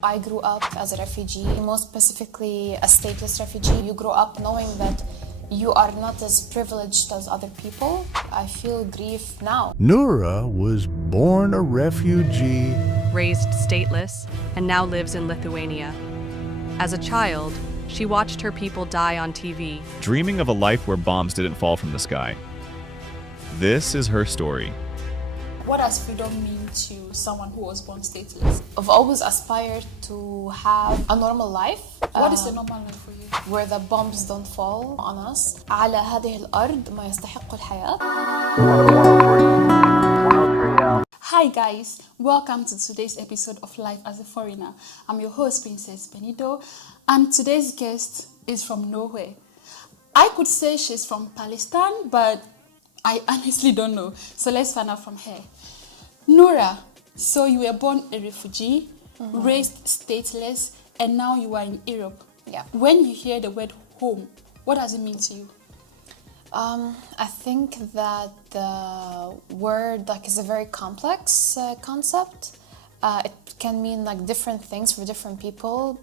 I grew up as a refugee, more specifically a stateless refugee. You grow up knowing that you are not as privileged as other people. I feel grief now. Noura was born a refugee, raised stateless, and now lives in Lithuania. As a child, she watched her people die on TV. Dreaming of a life where bombs didn't fall from the sky. This is her story. What does freedom mean to someone who was born stateless? I've always aspired to have a normal life. What is a normal life for you? Where the bombs don't fall on us. على هذه الأرض ما يستحق الحياة. Hi guys, welcome to today's episode of Life as a Foreigner. I'm your host, Princess BENIDO, and today's guest is from nowhere. I could say she's from Palestine, but I honestly don't know. So let's find out from her. Noura, so you were born a refugee, raised stateless, and now you are in Europe. Yeah. When you hear the word home, what does it mean to you? I think that the word is a very complex concept. It can mean different things for different people.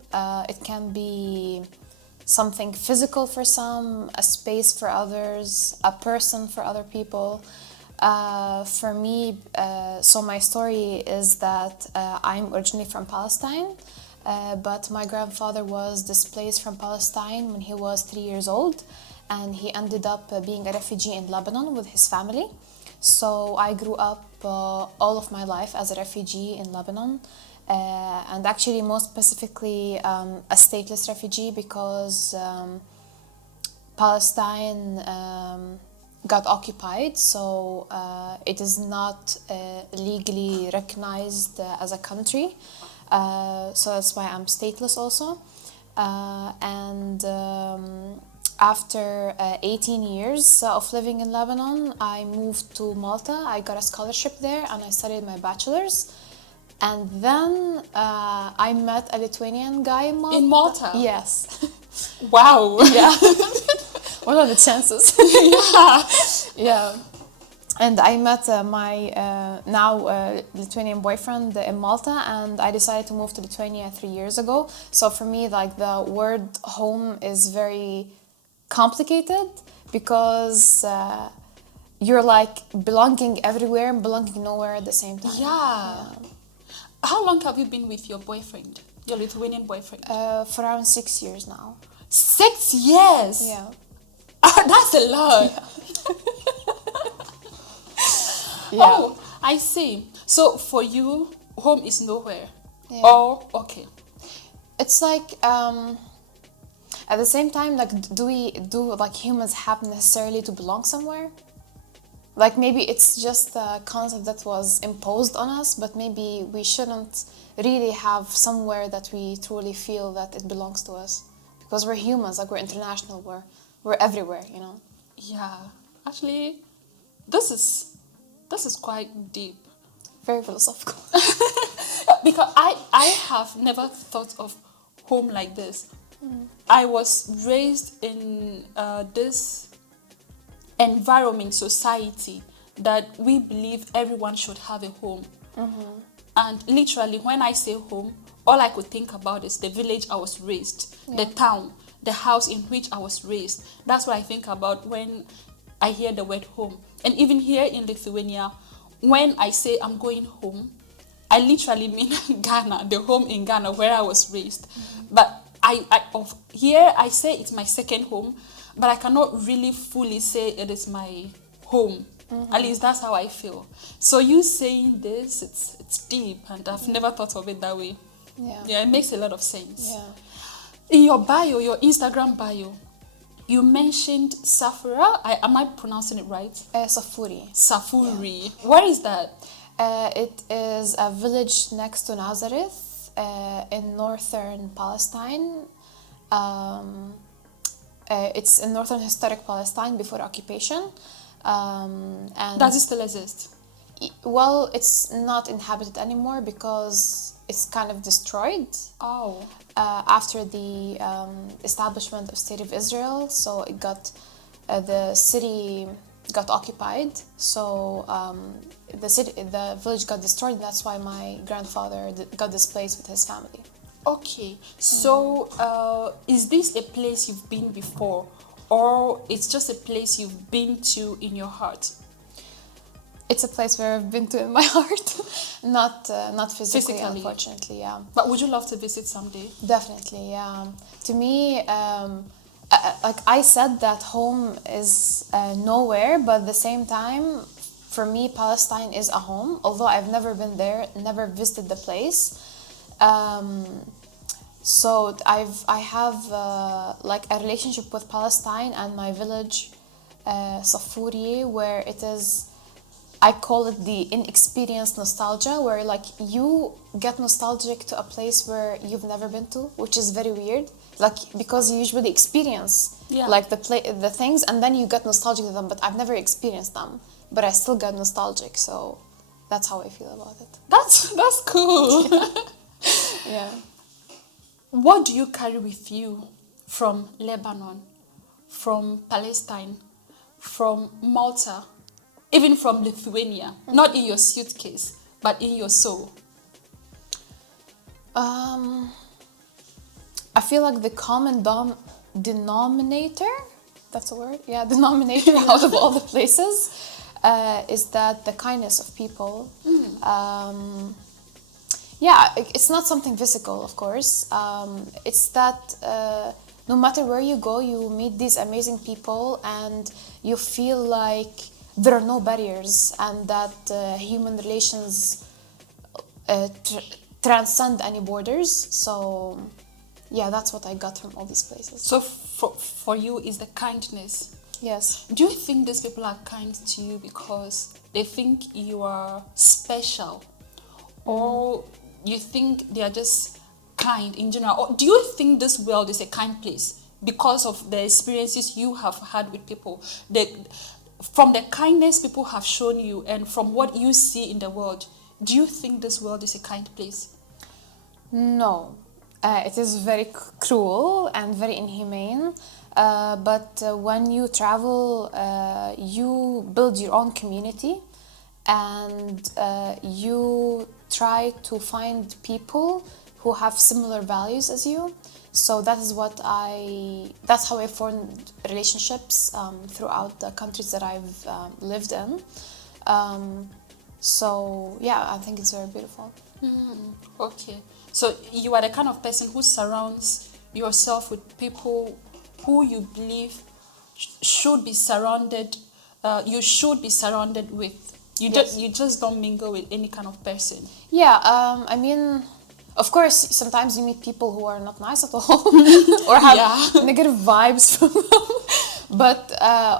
It can be something physical for some, a space for others, a person for other people. For me, so my story is that I'm originally from Palestine, but my grandfather was displaced from Palestine when he was 3 years old, and he ended up being a refugee in Lebanon with his family. So I grew up all of my life as a refugee in Lebanon, and actually more specifically a stateless refugee because Palestine got occupied, so it is not legally recognized as a country. So that's why I'm stateless also. After 18 years of living in Lebanon, I moved to Malta. I got a scholarship there and I studied my bachelor's. And then I met a Lithuanian guy in Malta. In Malta? Yes. Wow. Yeah. What are the chances? Yeah. And I met my now Lithuanian boyfriend in Malta, and I decided to move to Lithuania 3 years ago. So for me, the word home is very complicated because you're belonging everywhere and belonging nowhere at the same time. Yeah. How long have you been with your boyfriend, your Lithuanian boyfriend? For around 6 years now. 6 years? Yeah. That's a lot. Yeah. Oh, I see. So for you, home is nowhere. Yeah. Oh, okay. It's at the same time, do humans have necessarily to belong somewhere? Maybe it's just a concept that was imposed on us, but maybe we shouldn't really have somewhere that we truly feel that it belongs to us. Because we're humans, we're international, we're everywhere, you know? Yeah. Actually, this is quite deep. Very philosophical. Because I have never thought of home like this. I was raised in this environment, society, that we believe everyone should have a home. And literally, when I say home, all I could think about is the village I was raised, the town, the house in which I was raised. That's what I think about when I hear the word home. And even here in Lithuania, when I say I'm going home, I literally mean Ghana, the home in Ghana where I was raised. But here I say it's my second home, but I cannot really fully say it is my home. At least that's how I feel. So you saying this, it's deep, and I've never thought of it that way. Yeah, it makes a lot of sense. Yeah. In your bio, your Instagram bio, you mentioned Safura. Am I pronouncing it right? Safuri. Safuri. Yeah. Where is that? It is a village next to Nazareth in northern Palestine. It's in northern historic Palestine before occupation. And does it still exist? Well, it's not inhabited anymore because it's kind of destroyed. Oh. After the establishment of State of Israel, so it got the city got occupied. So the village got destroyed. That's why my grandfather got displaced with his family. Okay, so is this a place you've been before, or it's just a place you've been to in your heart? It's a place where I've been to in my heart, not physically, Physically. unfortunately. Yeah, But would you love to visit someday? definitely. Yeah, to me, like I said, that home is nowhere, but at the same time, for me, Palestine is a home. Although I've never been there, never visited the place. So I have like a relationship with Palestine and my village, Safuriye, where it is. I call it the inexperienced nostalgia, where like you get nostalgic to a place where you've never been to, which is very weird. Like because you usually experience like the things, and then you get nostalgic to them. But I've never experienced them, but I still get nostalgic. So that's how I feel about it. That's cool. Yeah. What do you carry with you from Lebanon, from Palestine, from Malta, even from Lithuania? Not in your suitcase, but in your soul. I feel like the common denominator, that's a word? Yeah, denominator out of all the places is that the kindness of people. Yeah, it's not something physical, of course. It's that no matter where you go, you meet these amazing people and you feel like there are no barriers and that human relations transcend any borders. So, yeah, that's what I got from all these places. So for you is the kindness. Yes. Do you think these people are kind to you because they think you are special? Or you think they are just kind in general? Or do you think this world is a kind place because of the experiences you have had with people? From the kindness people have shown you and from what you see in the world, do you think this world is a kind place? No. It is very cruel and very inhumane. But when you travel, you build your own community and you try to find people who have similar values as you. So that's how I formed relationships throughout the countries that I've lived in. So yeah, I think it's very beautiful. Okay. So you are the kind of person who surrounds yourself with people who you believe should be surrounded. You should be surrounded with. You just don't mingle with any kind of person. Yeah, I mean, of course, sometimes you meet people who are not nice at all or have negative vibes from them. But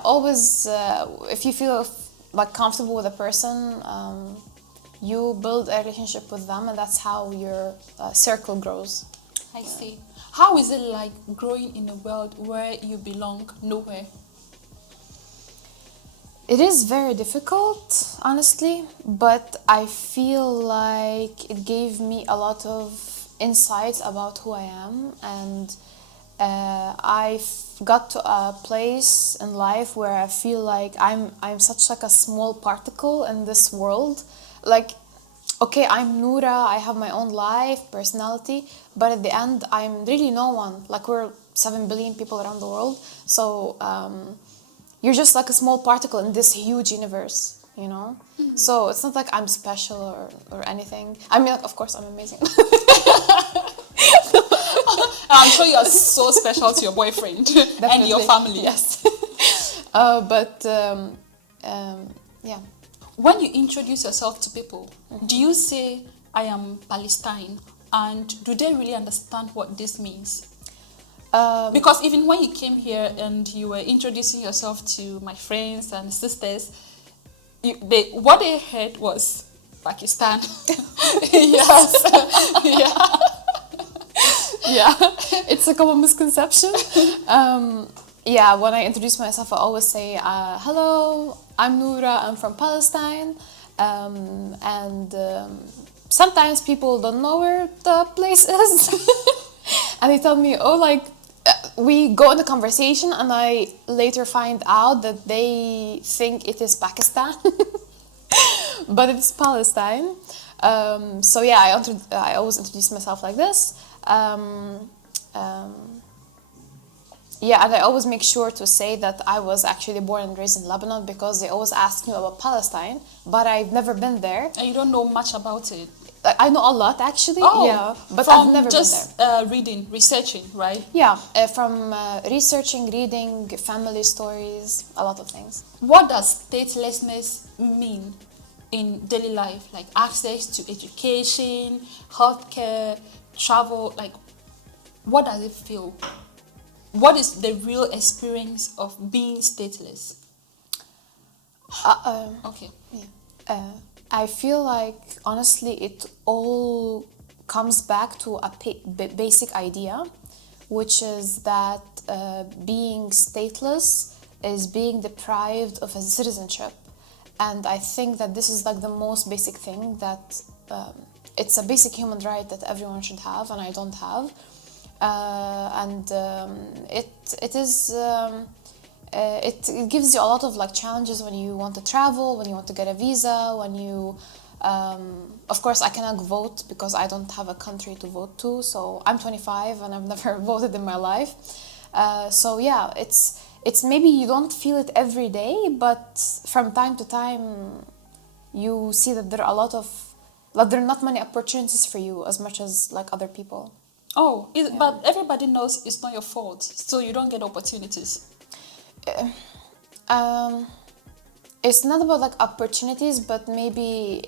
always, if you feel like comfortable with a person, you build a relationship with them, and that's how your circle grows. I see. How is it like growing in a world where you belong nowhere? It is very difficult, honestly, but I feel like it gave me a lot of insights about who I am, and I got to a place in life where I feel like I'm such like a small particle in this world. Like, okay, I'm Noura, I have my own life, personality, but at the end, I'm really no one. Like, we're 7 billion people around the world, so you're just like a small particle in this huge universe, you know? So it's not like I'm special or anything. I mean, like, of course, I'm amazing. I'm sure you're so special to your boyfriend and your family. Yes. Yeah. When you introduce yourself to people, do you say, I am Palestine? And do they really understand what this means? Because even when you came here and you were introducing yourself to my friends and sisters, what they heard was Pakistan. Yes. Yeah. Yeah. It's a common misconception. Yeah, when I introduce myself, I always say, hello, I'm Noura, I'm from Palestine. Sometimes people don't know where the place is. And they tell me, oh, like, we go in a conversation and I later find out that they think it is Pakistan. But it's Palestine. So yeah, I always introduce myself like this. Um, um, yeah, and I always make sure to say that I was actually born and raised in Lebanon because they always ask me about Palestine, but I've never been there. And you don't know much about it. I know a lot actually, Oh, yeah, but from I've never just been there. reading, researching, right? Yeah, from researching, reading, family stories, a lot of things. What does statelessness mean in daily life? Like access to education, healthcare, travel, like what does it feel? What is the real experience of being stateless? Okay. I feel like honestly it all comes back to a basic idea, which is that being stateless is being deprived of a citizenship. And I think that this is like the most basic thing that it's a basic human right that everyone should have, and I don't have. It gives you a lot of like challenges when you want to travel, when you want to get a visa, when you of course I cannot vote because I don't have a country to vote to, so I'm 25 and I've never voted in my life. So yeah, it's maybe you don't feel it every day, but from time to time you see that there are a lot of like there are not many opportunities for you as much as like other people. Oh, but everybody knows it's not your fault, so you don't get opportunities. It's not about like opportunities, but maybe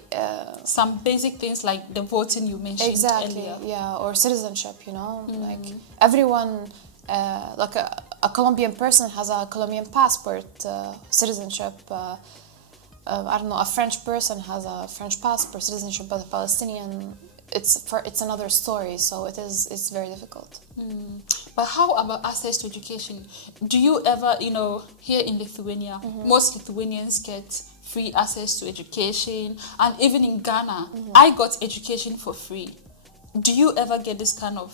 some basic things like the voting you mentioned exactly, earlier. yeah, or citizenship. Like everyone, like a Colombian person has a Colombian passport, citizenship. I don't know, a French person has a French passport, citizenship, but a Palestinian, it's another story. So it's very difficult. But how about access to education? Do you ever, here in Lithuania, most Lithuanians get free access to education, and even in Ghana, I got education for free. Do you ever get this kind of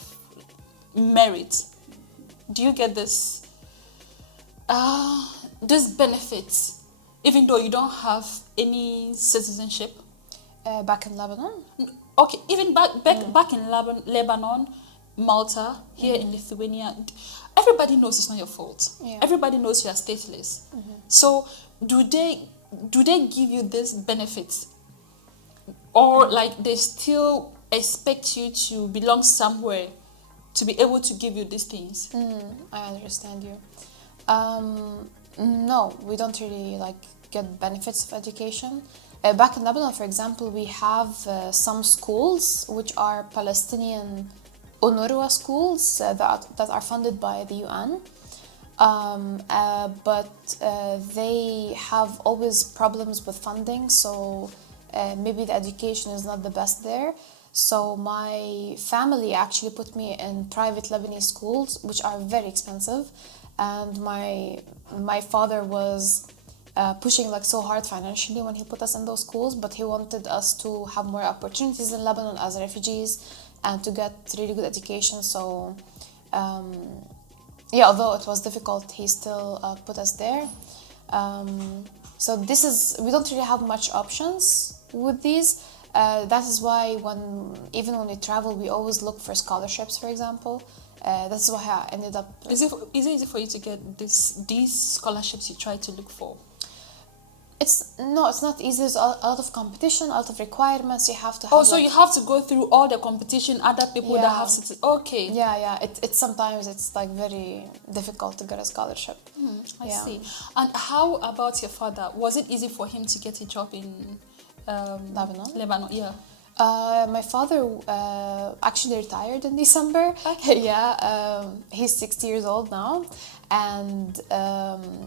merit? Do you get this benefits, even though you don't have any citizenship? Back in Lebanon? Okay, even back in Lebanon, Malta, here in Lithuania, everybody knows it's not your fault. Yeah. Everybody knows you are stateless. So do they give you this benefits, or like they still expect you to belong somewhere to be able to give you these things? I understand you. No, we don't really like get benefits of education. Back in Lebanon, for example, we have some schools which are Palestinian Noura schools that are funded by the UN, but they have always problems with funding, so maybe the education is not the best there. So my family actually put me in private Lebanese schools, which are very expensive, and my father was pushing like so hard financially when he put us in those schools, but he wanted us to have more opportunities in Lebanon as refugees and to get really good education. So although it was difficult, he still put us there. So we don't really have much options with these. That is why even when we travel, we always look for scholarships, for example. That's why I ended up... Is it easy for you to get these scholarships you try to look for? It's not easy. There's a lot of competition, a lot of requirements. You have to have... So you have to go through all the competition, other people that have... Okay. Yeah. It's sometimes it's like very difficult to get a scholarship. I see. And how about your father? Was it easy for him to get a job in Lebanon, yeah. My father actually retired in December. Okay. Yeah, he's 60 years old now, and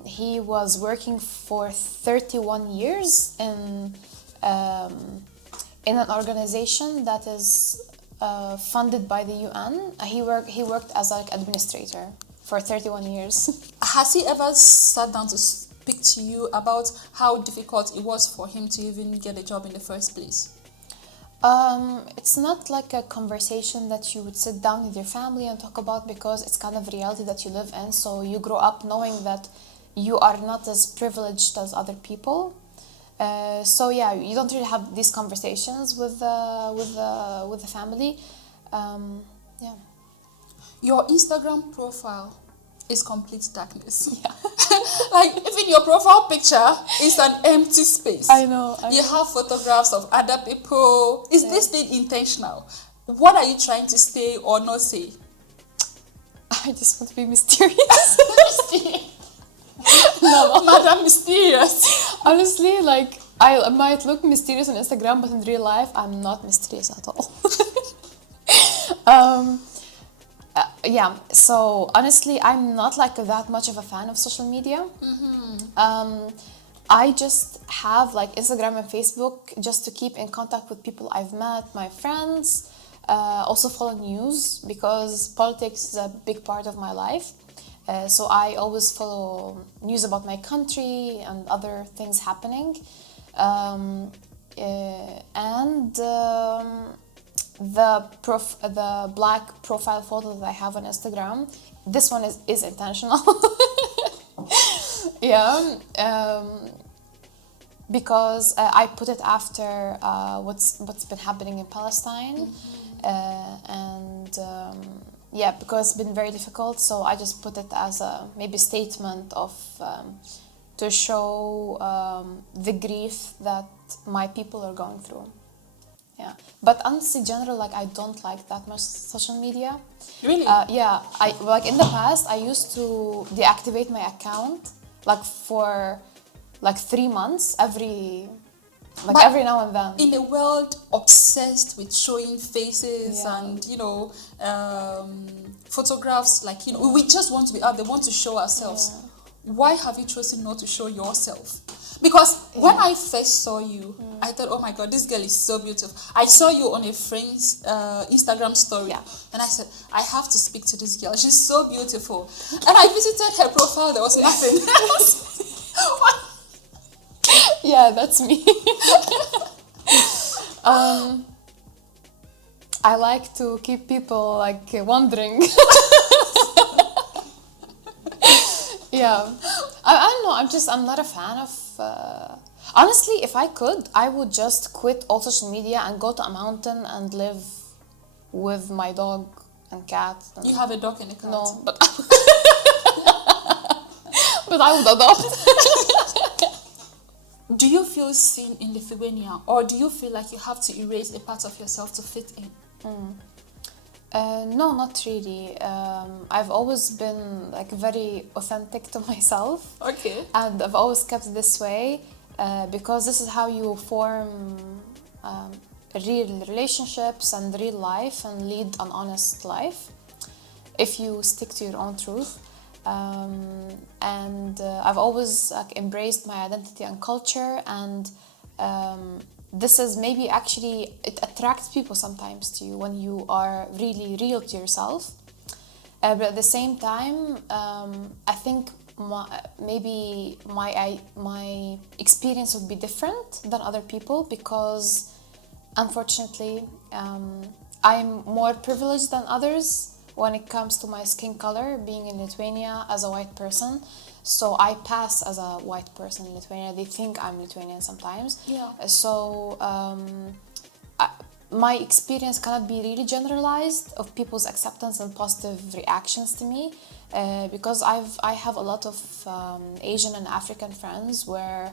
he was working for 31 years in an organization that is funded by the UN. He worked as like administrator for 31 years. Has he ever sat down to speak to you about how difficult it was for him to even get a job in the first place? It's not like a conversation that you would sit down with your family and talk about, because it's kind of reality that you live in. So you grow up knowing that you are not as privileged as other people. So yeah, you don't really have these conversations with the family. Yeah. Your Instagram profile is complete darkness. Yeah. Like, even your profile picture is an empty space. I know. You have photographs of other people. Is this thing intentional? What are you trying to say or not say? I just want to be mysterious. No. Madam Mysterious. Honestly, like, I might look mysterious on Instagram, but in real life, I'm not mysterious at all. Yeah, so honestly, I'm not like that much of a fan of social media. I just have like Instagram and Facebook just to keep in contact with people I've met, my friends, also follow news because politics is a big part of my life. So I always follow news about my country and other things happening. The black profile photo that I have on Instagram, this one is intentional. Yeah, because I put it after what's been happening in Palestine, yeah, because it's been very difficult. So I just put it as a maybe statement of to show the grief that my people are going through. Yeah, but honestly, general, like, I don't like that much social media. Really? Yeah, I like in the past I used to deactivate my account like for like 3 months every now and then. In a world obsessed with showing faces Yeah. and, photographs, like, we just want to be out there, want to show ourselves. Yeah. Why have you chosen not to show yourself? Because when I first saw you, I thought, oh my God, this girl is so beautiful. I saw you on a friend's Instagram story. Yeah. And I said, I have to speak to this girl. She's so beautiful. And I visited her profile. There was nothing else. Yeah, that's me. I like to keep people like wondering. Yeah, I don't know. I'm not a fan of. Honestly, if I could, I would just quit all social media and go to a mountain and live with my dog and cat. And You have a dog and a cat. no, but but I would adopt. Do you feel seen in Lithuania, or do you feel like you have to erase a part of yourself to fit in? No, not really. I've always been like very authentic to myself. Okay. And I've always kept it this way because this is how you form real relationships and real life and lead an honest life if you stick to your own truth. I've always like embraced my identity and culture, and this is maybe actually it attracts people sometimes to you when you are really real to yourself. But at the same time, I think maybe my experience would be different than other people because, unfortunately, I'm more privileged than others when it comes to my skin color, being in Lithuania as a white person. So I pass as a white person in Lithuania. They think I'm Lithuanian sometimes. Yeah. So my experience cannot be really generalized of people's acceptance and positive reactions to me because I have a lot of Asian and African friends where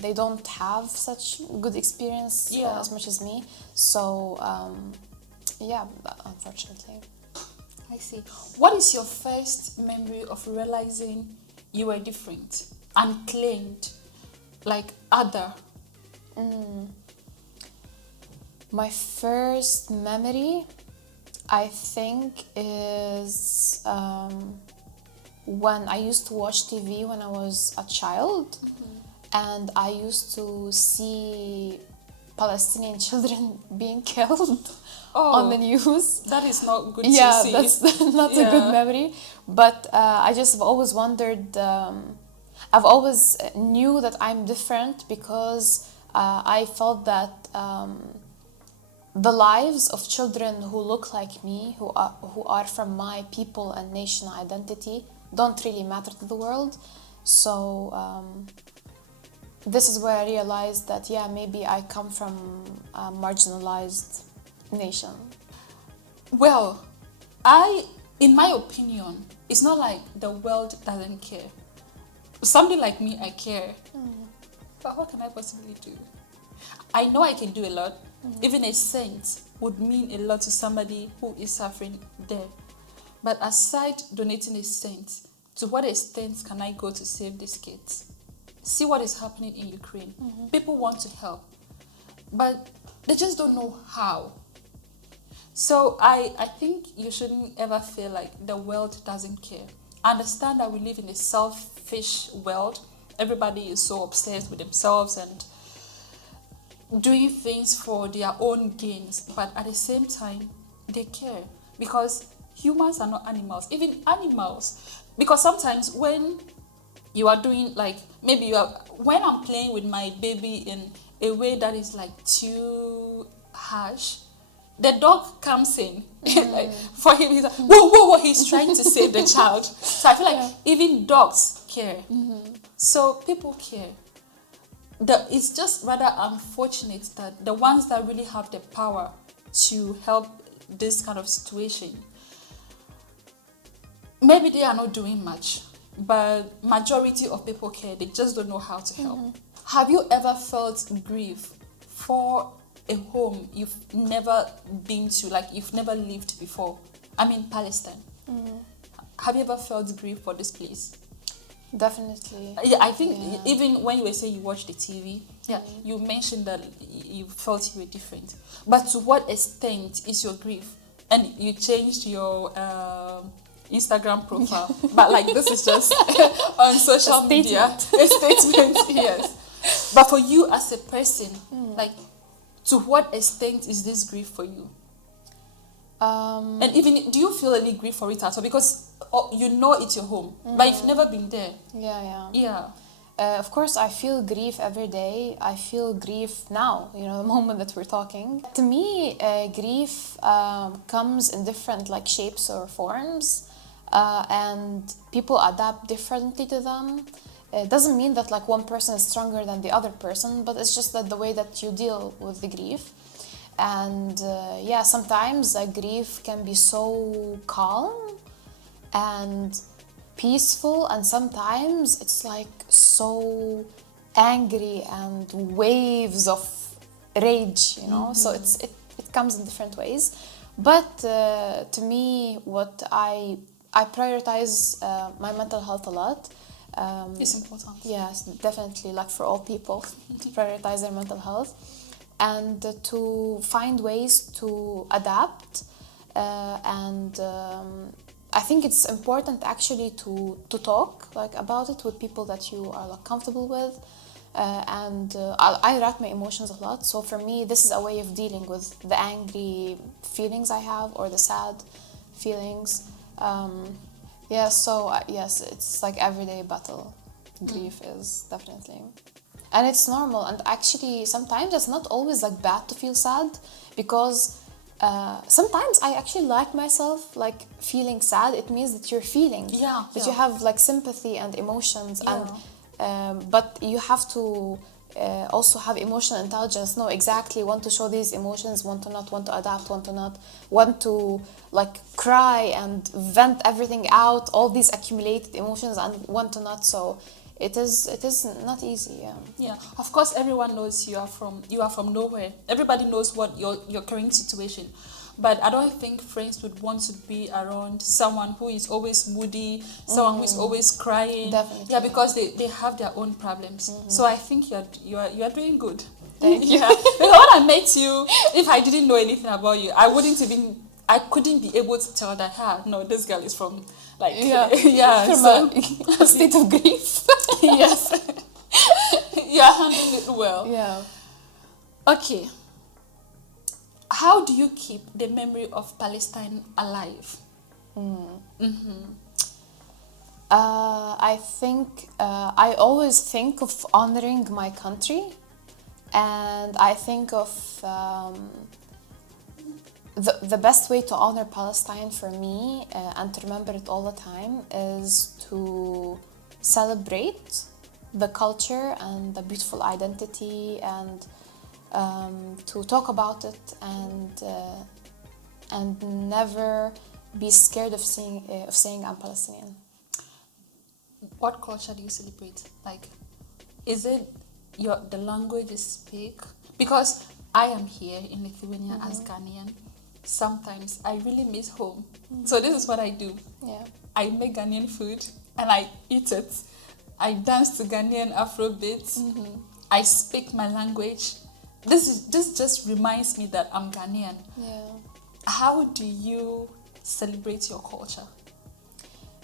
they don't have such good experience as much as me. So yeah, unfortunately. I see. What is your first memory of realizing you were different, unclaimed, like other? My first memory, I think, is when I used to watch TV when I was a child, and I used to see Palestinian children being killed on the news. That is not good Yeah, to see. that's not a good memory. But I just have always wondered, I've always knew that I'm different because I felt that the lives of children who look like me, who are from my people and nation identity, don't really matter to the world. So this is where I realized that, yeah, maybe I come from a marginalized nation. Well, in my opinion, it's not like the world doesn't care. Somebody like me, I care. But what can I possibly do? I know I can do a lot. Even a cent would mean a lot to somebody who is suffering there. But aside donating a cent, to what extent can I go to save these kids? See what is happening in Ukraine. People want to help, but they just don't know how. So I think you shouldn't ever feel like the world doesn't care. Understand that we live in a selfish world. Everybody is so obsessed with themselves and doing things for their own gains. But at the same time, they care. Because humans are not animals. Even animals. Because sometimes when you are doing like, when I'm playing with my baby in a way that is like too harsh, the dog comes in. Like, for him, he's like, whoa, whoa, whoa, he's trying to save the child. So I feel like even dogs care. So people care. It's just rather unfortunate that the ones that really have the power to help this kind of situation, maybe they are not doing much, but majority of people care. They just don't know how to help. Have you ever felt grief for a home you've never been to, like you've never lived before? I mean, Palestine. Have you ever felt grief for this place? Definitely. Yeah, I think even when you were saying you watched the TV, you mentioned that you felt you were different. But to what extent is your grief? And you changed your Instagram profile, but like this is just on social media. A statement, yes. But for you as a person, like, to what extent is this grief for you? And even, do you feel any grief for it at all? Because you know it's your home, but you've never been there. Yeah. Of course, I feel grief every day. I feel grief now, the moment that we're talking. To me, grief comes in different like shapes or forms, and people adapt differently to them. It doesn't mean that like one person is stronger than the other person, but it's just that the way that you deal with the grief. And sometimes grief can be so calm and peaceful, and sometimes it's like so angry and waves of rage, so it comes in different ways. But to me, what I prioritize my mental health a lot. It's important. Yes, definitely, like for all people, to prioritize their mental health and to find ways to adapt. And I think it's important actually to talk like about it with people that you are like comfortable with. I write my emotions a lot. So for me, this is a way of dealing with the angry feelings I have or the sad feelings. Yes, it's like everyday battle. Grief is definitely. And it's normal. And actually, sometimes it's not always like bad to feel sad, because sometimes I actually like myself like feeling sad. It means that you're feeling. That you have like sympathy and emotions. And but you have to also have emotional intelligence, know exactly when to show these emotions, when to not, when to adapt, when to not, when to like cry and vent everything out, all these accumulated emotions, and when to not. So it is not easy. Yeah, of course, everyone knows you are from nowhere. Everybody knows what your current situation. But I don't think friends would want to be around someone who is always moody, someone who is always crying. Definitely. Yeah, because they have their own problems. So I think you are doing good. Thank you. Yeah. Because when I met you, if I didn't know anything about you, I couldn't be able to tell that, no, this girl is from like from a state of grief. Yes. You're handling it well. Yeah. Okay. How do you keep the memory of Palestine alive? I think I always think of honoring my country, and I think of the best way to honor Palestine for me and to remember it all the time is to celebrate the culture and the beautiful identity, and to talk about it, and and never be scared of saying I'm Palestinian. What culture do you celebrate? Like, is it the language you speak? Because I am here in Lithuania as Ghanaian. Sometimes I really miss home. So this is what I do. Yeah. I make Ghanaian food and I eat it. I dance to Ghanaian Afrobeats. I speak my language. This just reminds me that I'm Ghanaian. Yeah. How do you celebrate your culture?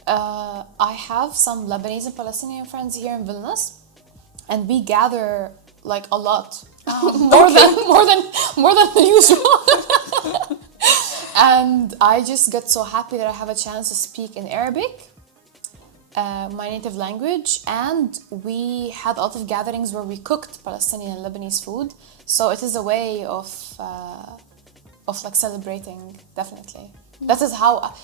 I have some Lebanese and Palestinian friends here in Vilnius, and we gather like a lot, more than the usual. And I just get so happy that I have a chance to speak in Arabic, my native language, and we had a lot of gatherings where we cooked Palestinian and Lebanese food. So it is a way of like celebrating, definitely. That is how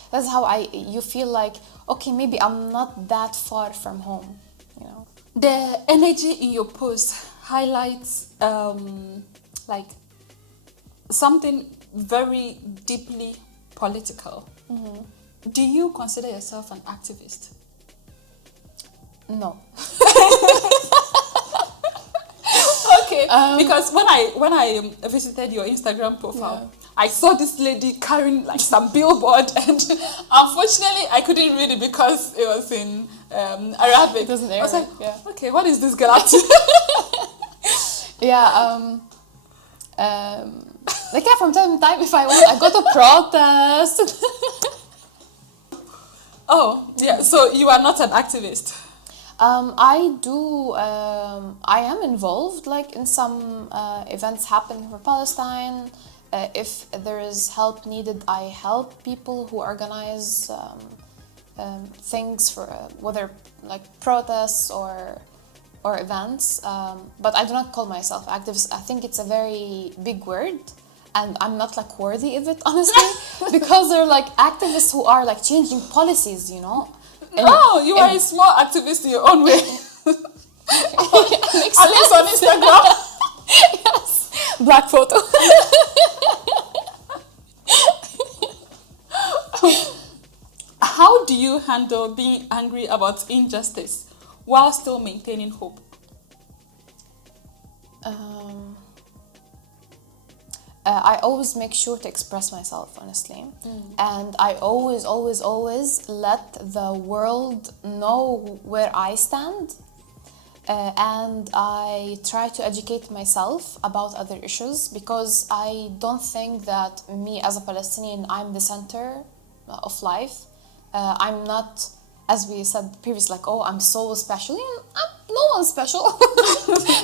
you feel like, okay, maybe I'm not that far from home, you know. The energy in your post highlights like something very deeply political. Do you consider yourself an activist? No. Okay, because when I visited your Instagram profile, I saw this lady carrying like some billboard, and unfortunately I couldn't read it because it was in Arabic. It was in I was like, Arabic, okay, what is this girl up to? Yeah. Like, yeah, from time to time, if I want, I go to protest. Oh, yeah. So you are not an activist. I am involved, like, in some events happening for Palestine. If there is help needed, I help people who organize things for whether like protests or events. But I do not call myself activist. I think it's a very big word, and I'm not like worthy of it, honestly, because they're like activists who are like changing policies, you know. You are a small activist in your own way. At least on Instagram. Yes. Black photo. How do you handle being angry about injustice while still maintaining hope? I always make sure to express myself, honestly. And I always let the world know where I stand. And I try to educate myself about other issues, because I don't think that me as a Palestinian, I'm the center of life. I'm not, as we said previously, like, oh, I'm so special. No one's special.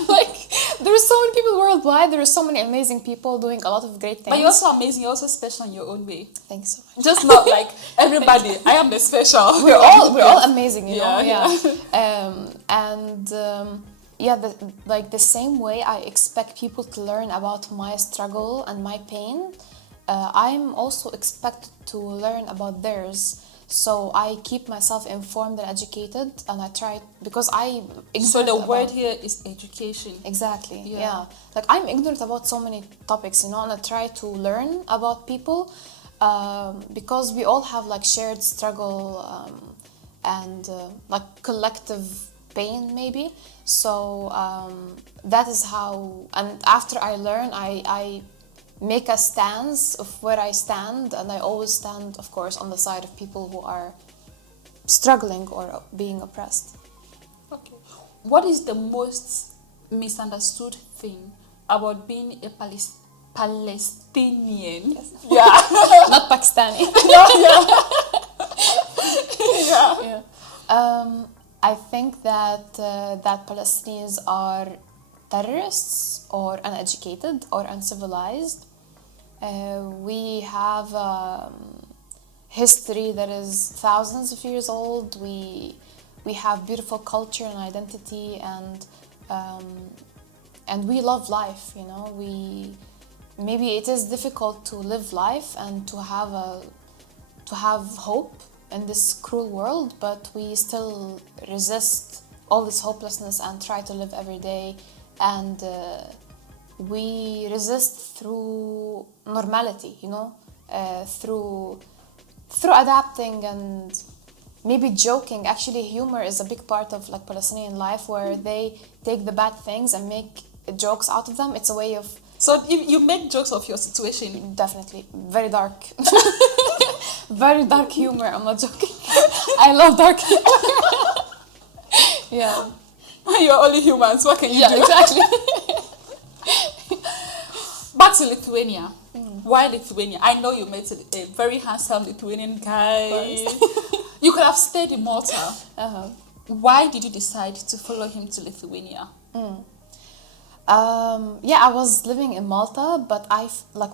Like, there are so many people worldwide. There are so many amazing people doing a lot of great things. But you're also amazing. You're also special in your own way. Thanks so much. Just not like everybody. I am the special. We're all amazing, you know. Yeah. The same way I expect people to learn about my struggle and my pain, I'm also expected to learn about theirs. So I keep myself informed and educated, and I try, because So the word here is education. Exactly. Yeah. Yeah. Like, I'm ignorant about so many topics, you know, and I try to learn about people, because we all have like shared struggle and like collective pain, maybe. So that is how. And after I learn, I make a stance of where I stand, and I always stand, of course, on the side of people who are struggling or being oppressed. Okay. What is the most misunderstood thing about being a Palestinian? Yes. Yeah. Not Pakistani. Yeah. I think that Palestinians are terrorists or uneducated or uncivilized. We have history that is thousands of years old. We have beautiful culture and identity, and we love life. You know, maybe it is difficult to live life and to have hope in this cruel world, but we still resist all this hopelessness and try to live every day. And we resist through normality, you know, through adapting and maybe joking. Actually, humor is a big part of like Palestinian life, where they take the bad things and make jokes out of them. It's a way of So you make jokes of your situation. definitely very dark, very dark humor. I'm not joking. I love dark humor. Yeah. You're only humans. What can you do? Exactly. Back to Lithuania. Why Lithuania? I know you met a very handsome Lithuanian guy. You could have stayed in Malta. Uh-huh. Why did you decide to follow him to Lithuania? Yeah, I was living in Malta, but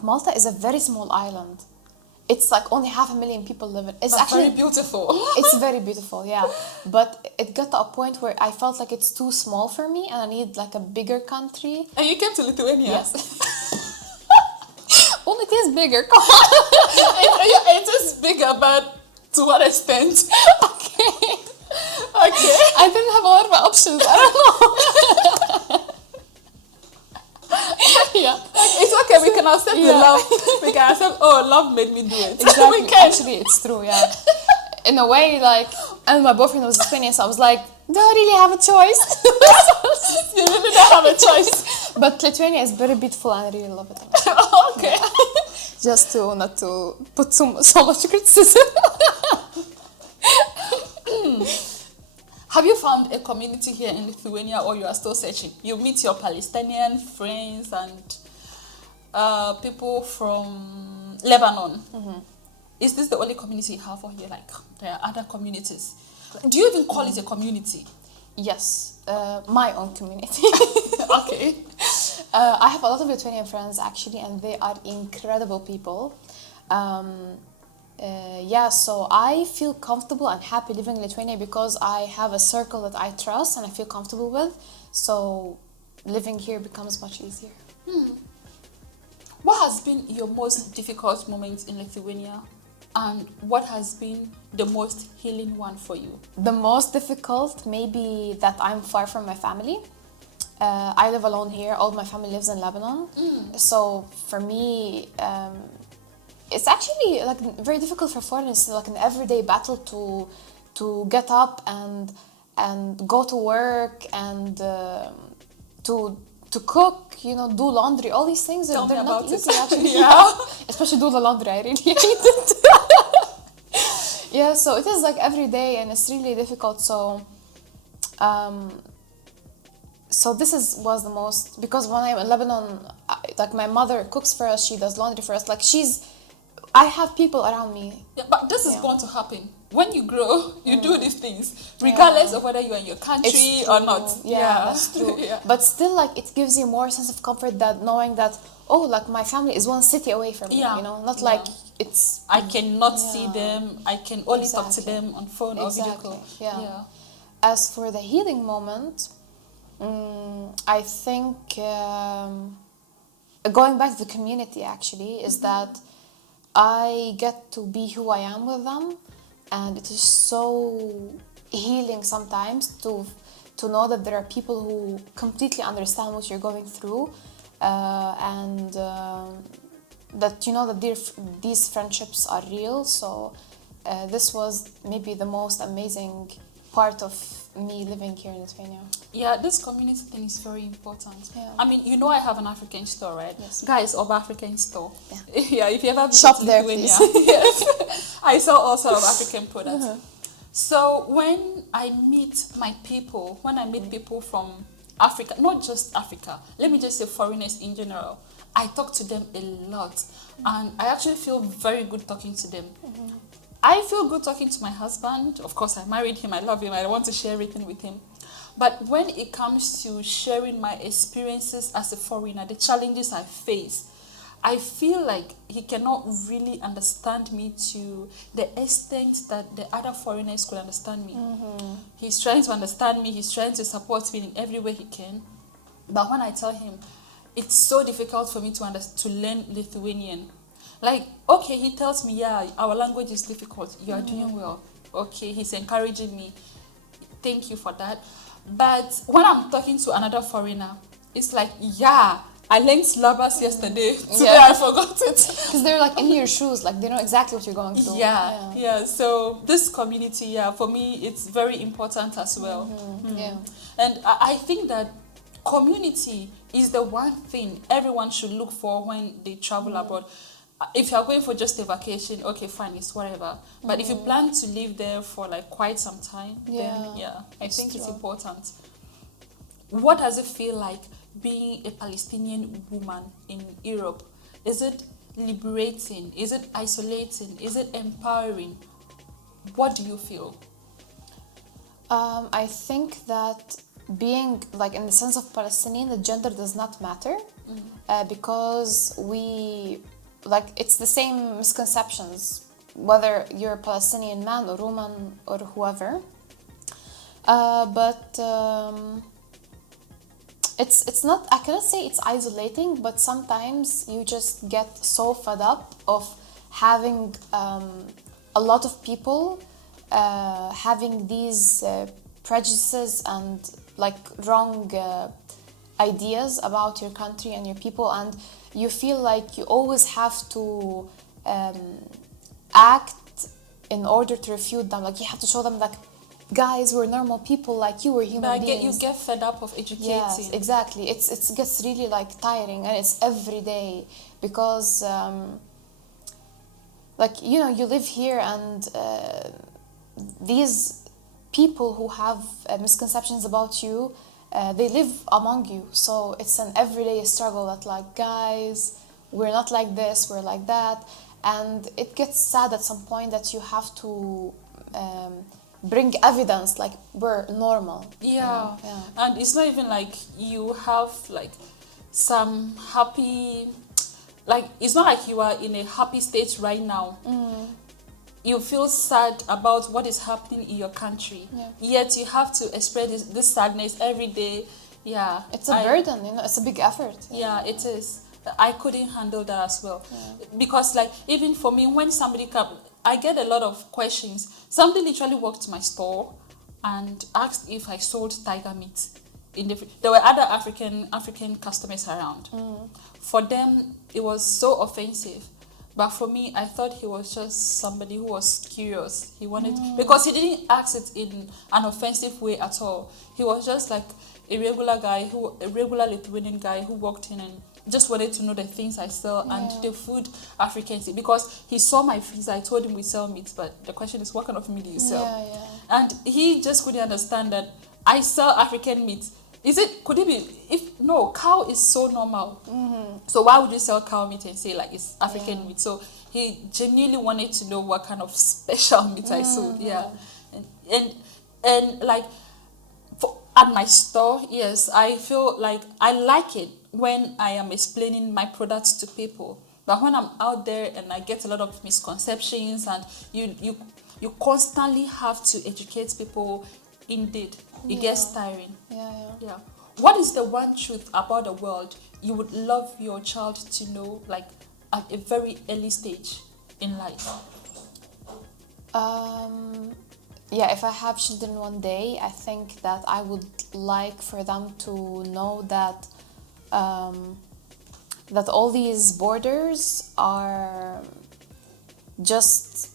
Malta is a very small island. It's like only 500,000 people live in. It's But actually very beautiful. it's very beautiful, yeah. But it got to a point where I felt like it's too small for me, and I need like a bigger country. And you came to Lithuania. Yes. Well, it is bigger. Come on. It is bigger, but to what extent? Okay. Okay. I didn't have a lot of options. I don't know. Yeah. It's okay. We can accept the Yeah. love. We can accept. Oh, love made me do it. Exactly. We can. Actually, it's true, yeah. In a way, like, and my boyfriend was Lithuanian, so I was like, do I really have a choice? You really don't have a choice. But Lithuania is very beautiful, and I really love it. Okay. Just to not to put so much criticism. Have you found a community here in Lithuania, or you are still searching? You meet your Palestinian friends and people from Lebanon. Is this the only community you have, or here like there are other communities? Do you even call it a community? Yes, my own community. Okay. I have a lot of Lithuanian friends actually, and they are incredible people. Yeah, so I feel comfortable and happy living in Lithuania because I have a circle that I trust and I feel comfortable with. So living here becomes much easier. What has been your most difficult moment in Lithuania, and what has been the most healing one for you? The most difficult, maybe that I'm far from my family. I live alone here. All my family lives in Lebanon. So for me, it's actually like very difficult for foreigners, like an everyday battle to get up and go to work and to cook, you know, do laundry. All these things Tell me they're not about it. easy actually. Yeah. Especially do the laundry. I really hate it. Yeah, so it is like every day, and it's really difficult. So this was the most, because when I'm in Lebanon, like my mother cooks for us, she does laundry for us. Like I have people around me. Yeah, but this is bound to happen. When you grow, you do these things, regardless of whether you're in your country It's or true. not. Yeah, that's true. Yeah. But still, like, it gives you more sense of comfort that knowing that, oh, like my family is one city away from me, Yeah. you know, not Yeah. like it's I cannot see Yeah. them. I can only talk to Exactly. them on phone or video Exactly, call. yeah. As for the healing moment, I think going back to the community actually is that I get to be who I am with them, and it is so healing sometimes to know that there are people who completely understand what you're going through, and that you know that these friendships are real. So this was maybe the most amazing part of me living here in Lithuania. Yeah, this community thing is very important. Yeah. I mean, you know, I have an African store, right? Yes. Guys, of African store. Yeah. Yeah, if you ever visit Shop there, Lithuania, please. yes, I sell all sort of African products. So when I meet my people, when I meet people from Africa, not just Africa, let me just say foreigners in general, I talk to them a lot, and I actually feel very good talking to them. I feel good talking to my husband. Of course, I married him. I love him. I want to share everything with him. But when it comes to sharing my experiences as a foreigner, the challenges I face, I feel like he cannot really understand me to the extent that the other foreigners could understand me. He's trying to understand me. He's trying to support me in every way he can. But when I tell him, it's so difficult for me to learn Lithuanian. Like, okay, he tells me, yeah, our language is difficult. You are doing well. Okay, he's encouraging me. Thank you for that. But when I'm talking to another foreigner, it's like, yeah, I learned syllabus yesterday. Today Yeah. I forgot it. Because they're like in your shoes, like they know exactly what you're going through. Yeah. So this community, for me, it's very important as well. Yeah. And I think that community is the one thing everyone should look for when they travel abroad. If you're going for just a vacation, okay, fine, it's whatever. But if you plan to live there for like quite some time, then I think it's important. What does it feel like being a Palestinian woman in Europe? Is it liberating? Is it isolating? Is it empowering? What do you feel? I think that being like in the sense of Palestinian, the gender does not matter because it's the same misconceptions, whether you're a Palestinian man or woman or whoever. But it's not, I cannot say it's isolating, but sometimes you just get so fed up of having a lot of people having these prejudices and like wrong ideas about your country and your people, and you feel like you always have to act in order to refute them. Like you have to show them like, guys, we're normal people like you, we're human beings. You get fed up of educating. Yes, exactly. It gets really like tiring, and it's every day because you live here, and these people who have misconceptions about you, they live among you. So it's an everyday struggle that like, guys, we're not like this, we're like that. And it gets sad at some point that you have to bring evidence like we're normal. Yeah. And it's not even like you have like some happy, like it's not like you are in a happy state right now. You feel sad about what is happening in your country, yet you have to express this sadness every day. It's a burden, it's a big effort. It is. I couldn't handle that as well, because like even for me, when somebody comes, I get a lot of questions. Somebody literally walked to my store and asked if I sold tiger meat. There were other African customers around. For them, it was so offensive. But for me, I thought he was just somebody who was curious. He wanted, because he didn't ask it in an offensive way at all. He was just like a regular Lithuanian guy who walked in and just wanted to know the things I sell and the food Africans eat. Because he saw my freezer, I told him we sell meat, but the question is, what kind of meat do you sell? And he just couldn't understand that I sell African meat. Cow is so normal. So why would you sell cow meat and say like it's African meat? So he genuinely wanted to know what kind of special meat I sold. And like at my store, yes, I feel like I like it when I am explaining my products to people. But when I'm out there and I get a lot of misconceptions, and you constantly have to educate people, indeed, it gets tiring. What is the one truth about the world you would love your child to know, like at a very early stage in life? If I have children one day, I think that I would like for them to know that that all these borders are just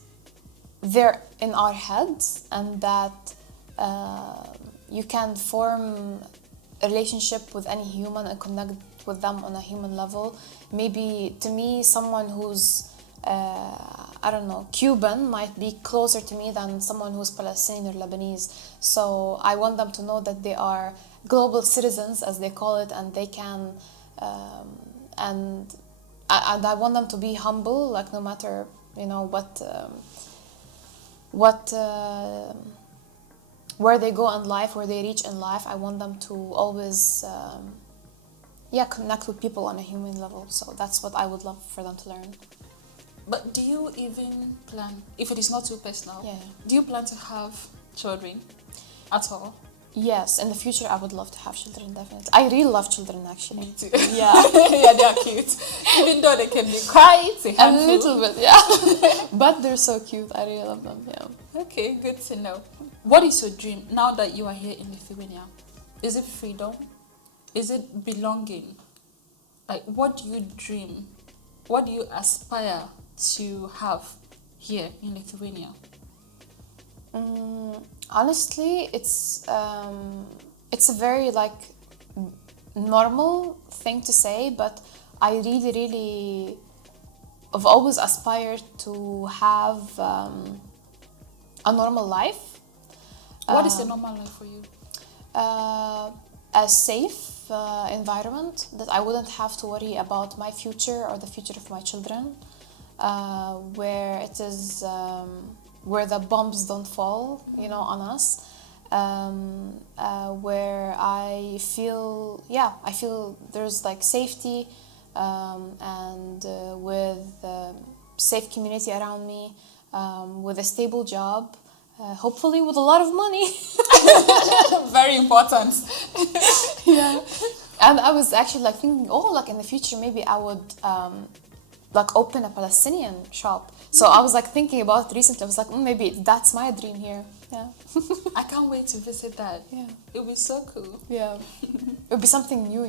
there in our heads, and that you can form a relationship with any human and connect with them on a human level. Maybe to me, someone who's Cuban might be closer to me than someone who's Palestinian or Lebanese. So I want them to know that they are global citizens, as they call it, and they can and I want them to be humble, like no matter where they go in life, where they reach in life. I want them to always connect with people on a human level. So that's what I would love for them to learn. But do you even plan, if it is not too personal, do you plan to have children at all? Yes, in the future I would love to have children, definitely. I really love children, actually. Me too. Yeah, they are cute. Even though they can be quite a little bit, but they're so cute. I really love them, Okay, good to know. What is your dream now that you are here in Lithuania? Is it freedom? Is it belonging? like, what do you dream? What do you aspire to have here in Lithuania? Honestly, it's a very like normal thing to say, but I really, really have always aspired to have a normal life. What is a normal life for you? A safe environment that I wouldn't have to worry about my future or the future of my children, where it is where the bombs don't fall, on us, where I feel there's like safety, and with safe community around me, with a stable job, hopefully with a lot of money. Very important. Yeah. And I was actually like thinking, like in the future maybe I would like open a Palestinian shop. So I was like thinking about it recently. I was like, maybe that's my dream here. Yeah. I can't wait to visit that. Yeah. It would be so cool. Yeah. It would be something new,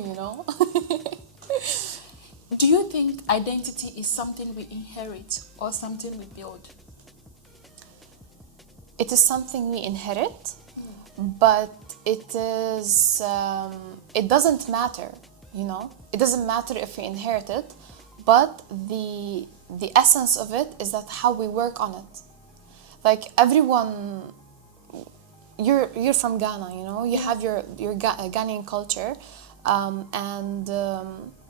Do you think identity is something we inherit or something we build? It is something we inherit, but it is it doesn't matter, It doesn't matter if we inherit it, but the essence of it is that how we work on it. Like everyone, you're from Ghana, you have your Ghanaian culture, and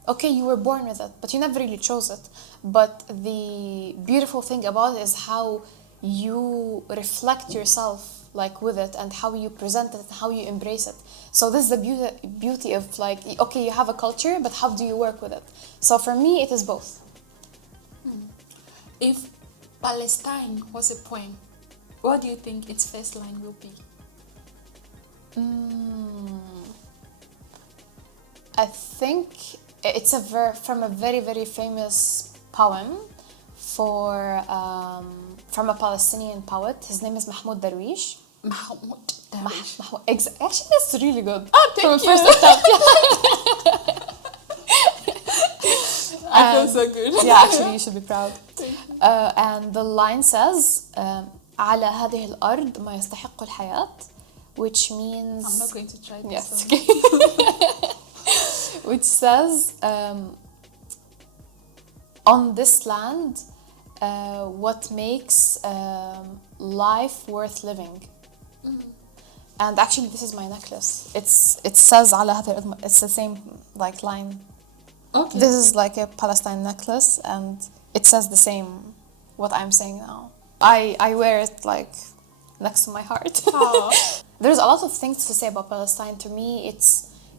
okay, you were born with it, but you never really chose it. But the beautiful thing about it is how you reflect yourself like with it, and how you present it, how you embrace it. So this is the beauty of like, okay, you have a culture, but how do you work with it? So for me, it is both. If Palestine was a poem, what do you think its first line will be? I think it's from a very, very famous poem from a Palestinian poet. His name is Mahmoud Darwish. Mahmoud. Actually, it's really good. Oh, thank you. First attempt. I feel so good. Yeah, actually, you should be proud. And the line says, على هذه الأرض ما يستحق الحياة, which means... I'm not going to try this. Yes, okay. Which says, on this land, what makes life worth living. And actually, this is my necklace. It says على هذه الأرض. It's the same like line. Okay. This is like a Palestine necklace, and it says the same what I'm saying now. I wear it like next to my heart. There's a lot of things to say about Palestine. To me,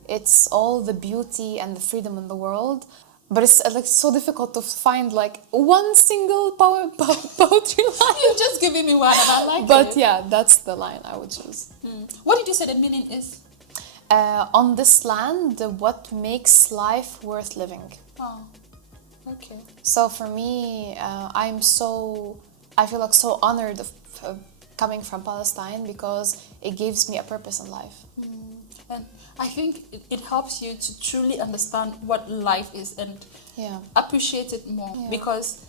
it's all the beauty and the freedom in the world. But it's like so difficult to find like one single poetry line. You're just giving me one, and I like it. But yeah, that's the line I would choose. What did you say the meaning is? On this land, what makes life worth living? Oh, okay. So for me, I feel like so honored of coming from Palestine, because it gives me a purpose in life. And I think it helps you to truly understand what life is and appreciate it more, because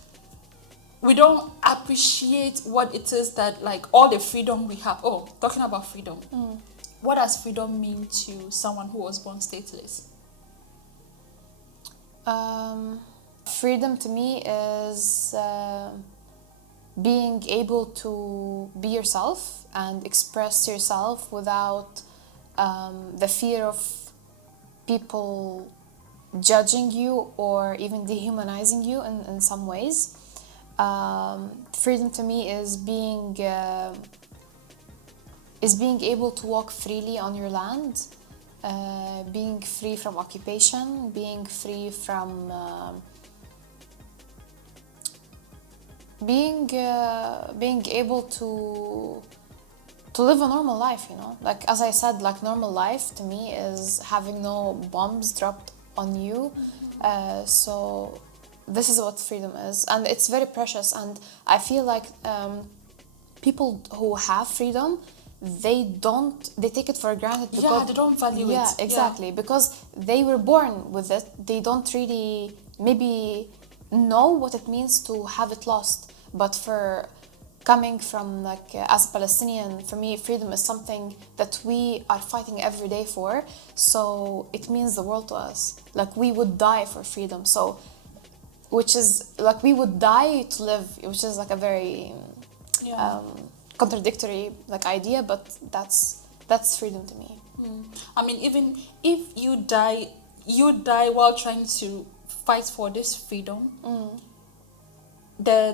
we don't appreciate what it is that, like, all the freedom we have. Oh, talking about freedom. What does freedom mean to someone who was born stateless? Freedom to me is being able to be yourself and express yourself without the fear of people judging you or even dehumanizing you in some ways. Freedom to me is being able to walk freely on your land, being free from occupation, being free from being able to live a normal life, like as I said, like normal life to me is having no bombs dropped on you. So this is what freedom is, and it's very precious. And I feel like people who have freedom, they take it for granted because Yeah, they don't value it. yeah, exactly, because they were born with it. They don't really maybe know what it means to have it lost. But for coming from like as a Palestinian, for me freedom is something that we are fighting every day for, so it means the world to us. Like we would die for freedom, so which is like we would die to live, which is like a very Yeah. contradictory like idea, but that's freedom to me. I mean, even if you die while trying to fight for this freedom.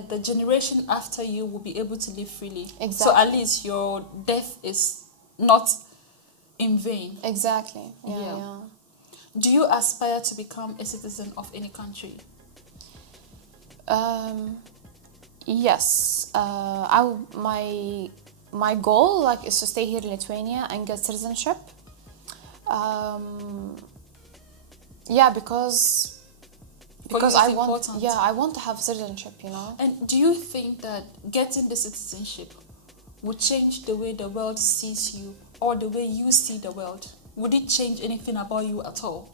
The generation after you will be able to live freely. So Exactly. at least your death is not in vain. Exactly. Yeah, Yeah. yeah. Do you aspire to become a citizen of any country? Yes. My goal like is to stay here in Lithuania and get citizenship. Yeah, because For you, I it's want important. yeah, I want to have citizenship, you know. And do you think that getting the citizenship would change the way the world sees you or the way you see the world? Would it change anything about you at all?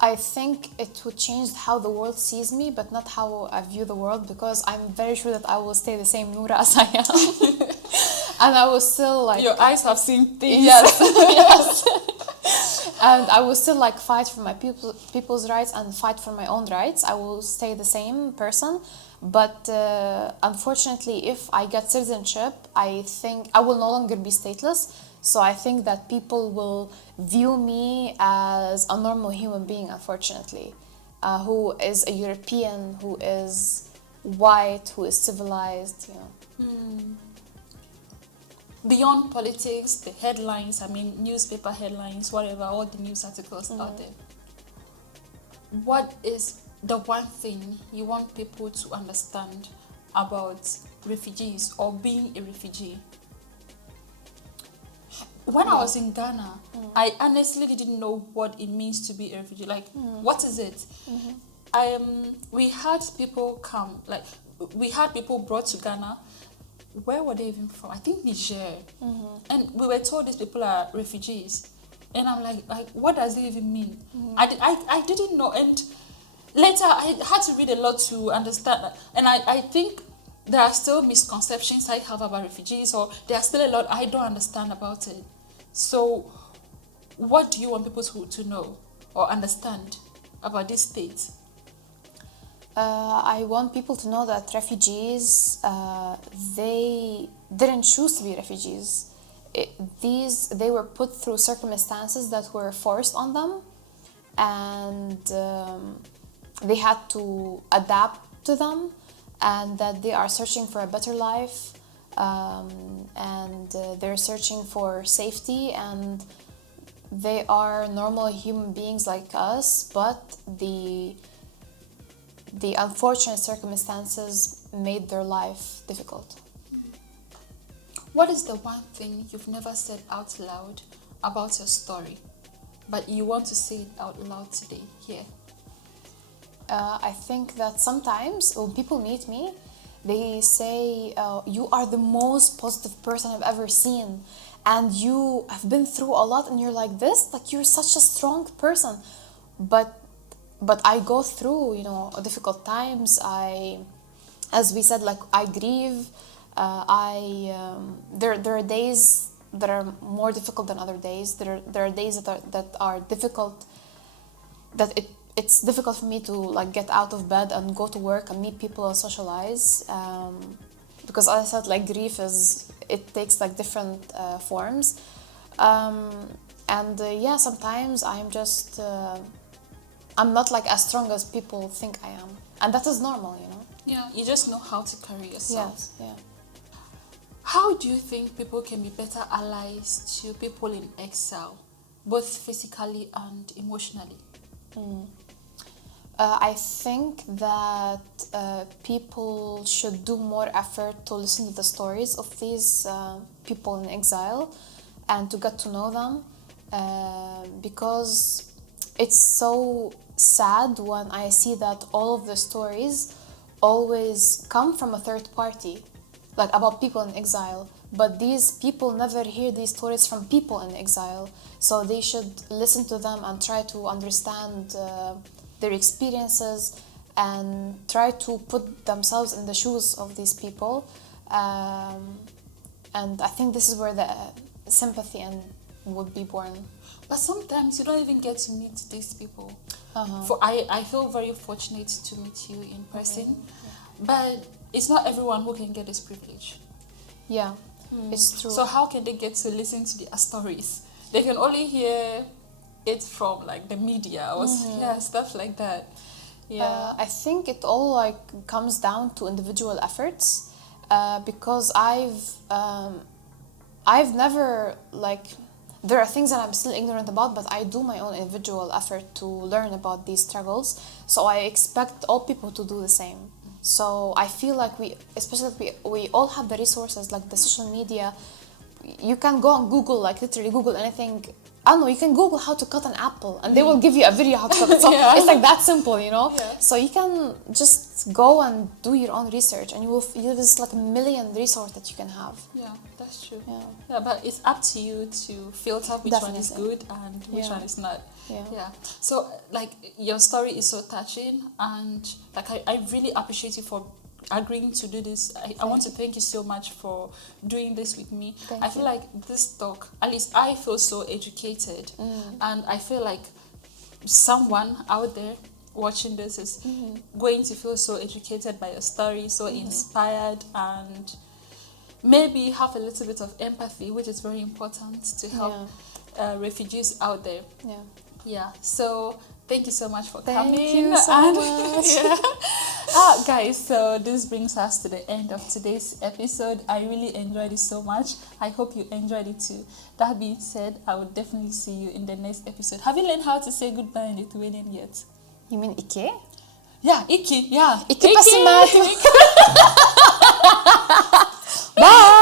I think it would change how the world sees me, but not how I view the world, because I'm very sure that I will stay the same Noura as I am. And I will still like Your eyes have seen things. yes, yes. And I will still like fight for my people's rights and fight for my own rights. I will stay the same person, but unfortunately, if I get citizenship, I think I will no longer be stateless. So I think that people will view me as a normal human being, unfortunately, who is a European, who is white, who is civilized, you know. Beyond politics, the headlines, I mean, newspaper headlines, whatever, all the news articles out there. What is the one thing you want people to understand about refugees or being a refugee? When I was in Ghana, I honestly didn't know what it means to be a refugee. Like, what is it? We had people come, like, we had people brought to Ghana. Where were they even from? I think Niger. And we were told these people are refugees. And I'm like what does it even mean? I didn't know. And later, I had to read a lot to understand that. And I think there are still misconceptions I have about refugees, or there are still a lot I don't understand about it. So, what do you want people to know or understand about this state? I want people to know that refugees, they didn't choose to be refugees. They were put through circumstances that were forced on them, and they had to adapt to them, and that they are searching for a better life, and they're searching for safety, and they are normal human beings like us, but the unfortunate circumstances made their life difficult. What is the one thing you've never said out loud about your story, but you want to say it out loud today, here? I think that sometimes when people meet me, they say, you are the most positive person I've ever seen, and you have been through a lot, and you're like this, like you're such a strong person. But I go through, difficult times. As we said, like I grieve. There are days that are more difficult than other days. There are days that are difficult. That it's difficult for me to like get out of bed and go to work and meet people and socialize. Because as I said, like grief it takes like different forms. Yeah, sometimes I'm just. I'm not like as strong as people think I am, and that is normal, Yeah, you just know how to carry yourself. Yes, yeah. How do you think people can be better allies to people in exile, both physically and emotionally? I think that people should do more effort to listen to the stories of these people in exile and to get to know them, because it's so sad when I see that all of the stories always come from a third party, like about people in exile, but these people never hear these stories from people in exile, so they should listen to them and try to understand their experiences and try to put themselves in the shoes of these people, and I think this is where the sympathy and would be born. But sometimes you don't even get to meet these people. Uh-huh. For I feel very fortunate to meet you in person, but it's not everyone who can get this privilege. Yeah, it's true. So how can they get to listen to their stories? They can only hear it from like the media or stuff like that. Yeah. I think it all like comes down to individual efforts, because I've never like, there are things that I'm still ignorant about, but I do my own individual effort to learn about these struggles. So I expect all people to do the same. So I feel like we all have the resources, like the social media. You can go on Google, like literally Google anything. I don't know, you can Google how to cut an apple and they will give you a video how to cut it. So it's like that simple, you know? Yeah. So you can just go and do your own research and there's like a million resources that you can have. Yeah, that's true. Yeah. Yeah, but it's up to you to filter which one is Definitely. good and which one is not. Yeah. So like your story is so touching, and like I really appreciate you for agreeing to do this. I want to thank you so much for doing this with me. I feel like this talk, at least I feel so educated, and I feel like someone out there watching this is going to feel so educated by your story, so inspired, and maybe have a little bit of empathy, which is very important to help refugees out there. Yeah, so thank you so much for coming. Thank you so much. Guys, so this brings us to the end of today's episode. I really enjoyed it so much. I hope you enjoyed it too. That being said, I will definitely see you in the next episode. Have you learned how to say goodbye in Lithuanian yet? You mean Ike? Yeah, Iki. Yeah. Iki pasimatymu. Bye!